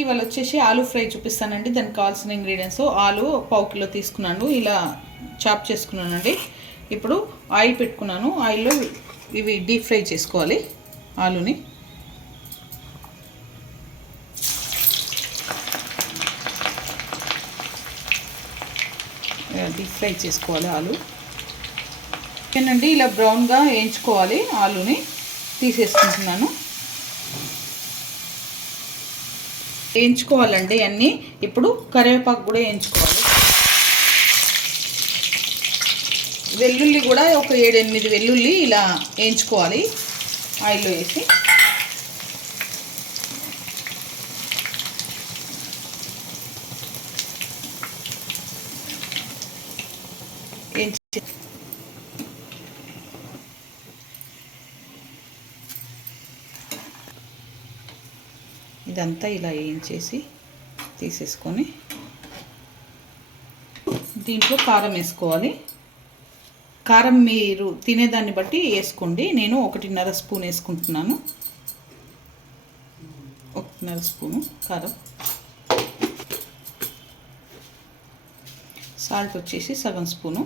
ఇవాళ వచ్చేసి ఆలూ ఫ్రై చూపిస్తానండి. దానికి కావాల్సిన ఇంగ్రీడియంట్స్ ఆలు పావు కిలో తీసుకున్నాను, ఇలా చాప్ చేసుకున్నానండి. ఇప్పుడు ఆయిల్ పెట్టుకున్నాను. ఆయిల్లో ఇవి డీప్ ఫ్రై చేసుకోవాలి. ఆలుని డీప్ ఫ్రై చేసుకోవాలి. ఆలు ఓకేనండి, ఇలా బ్రౌన్గా వేయించుకోవాలి. ఆలుని తీసేసుకుంటున్నాను. వేయించుకోవాలండి అన్నీ. ఇప్పుడు కరివేపాకు కూడా వేయించుకోవాలి. వెల్లుల్లి కూడా ఒక 7-8 వెల్లుల్లి ఇలా వేయించుకోవాలి ఆయిల్లో వేసి. ఇదంతా ఇలా వేయించేసి తీసేసుకొని దీంట్లో కారం వేసుకోవాలి. కారం మీరు తినేదాన్ని బట్టి వేసుకోండి. నేను 1.5 స్పూన్ వేసుకుంటున్నాను. 1.5 స్పూను కారం. సాల్ట్ వచ్చేసి సగం స్పూను.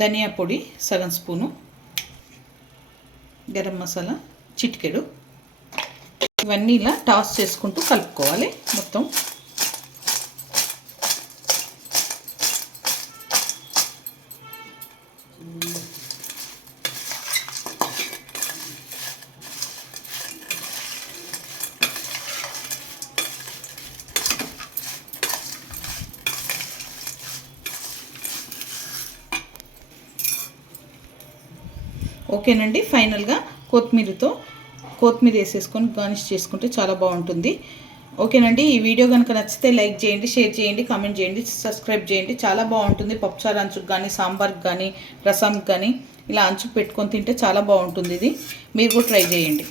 ధనియా పొడి సగం స్పూను. గరం మసాలా చిటికెడు. ఇవన్నీ ఇలా టాస్ చేసుకుంటూ కలుపుకోవాలి మొత్తం. ఓకేనండి, ఫైనల్గా కొత్తిమీర వేసేసుకొని గార్నిష్ చేసుకుంటే చాలా బాగుంటుంది. ఓకేనండి, ఈ వీడియో కనుక నచ్చితే లైక్ చేయండి, షేర్ చేయండి, కామెంట్ చేయండి, సబ్స్క్రైబ్ చేయండి. చాలా బాగుంటుంది. పప్పుచారు అంచుకు కానీ, సాంబార్కి కానీ, రసంకి కానీ ఇలా అంచుకు పెట్టుకొని తింటే చాలా బాగుంటుంది. ఇది మీరు కూడా ట్రై చేయండి.